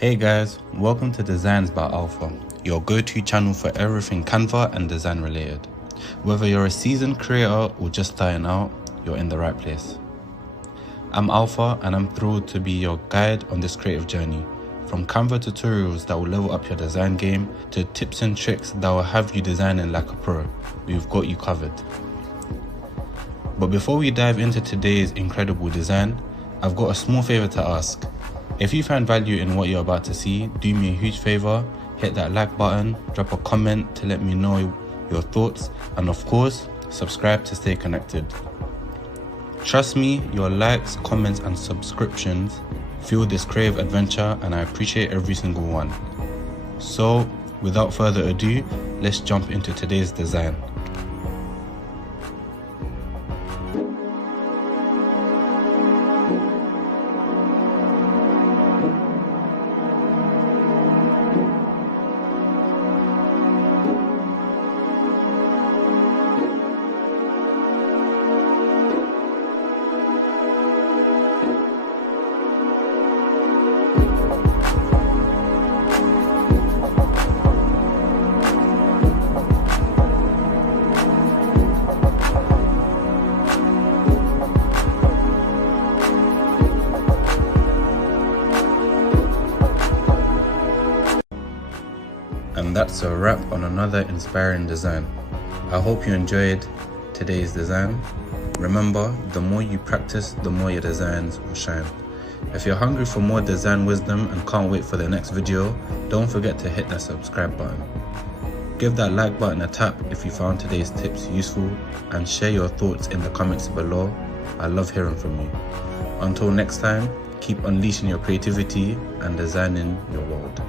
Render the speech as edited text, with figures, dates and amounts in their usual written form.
Hey guys, welcome to Designs by Alpha, your go-to channel for everything Canva and design related. Whether you're a seasoned creator or just starting out, you're in the right place. I'm Alpha and I'm thrilled to be your guide on this creative journey. From Canva tutorials that will level up your design game to tips and tricks that will have you designing like a pro, we've got you covered. But before we dive into today's incredible design, I've got a small favor to ask. If you find value in what you're about to see, do me a huge favor, hit that like button, drop a comment to let me know your thoughts, and of course, subscribe to stay connected. Trust me, your likes, comments, and subscriptions fuel this creative adventure, and I appreciate every single one. So, without further ado, let's jump into today's design. And that's a wrap on another inspiring design. I hope you enjoyed today's design. Remember, the more you practice, the more your designs will shine. If you're hungry for more design wisdom and can't wait for the next video, don't forget to hit that subscribe button. Give that like button a tap if you found today's tips useful, and share your thoughts in the comments below. I love hearing from you. Until next time, keep unleashing your creativity and designing your world.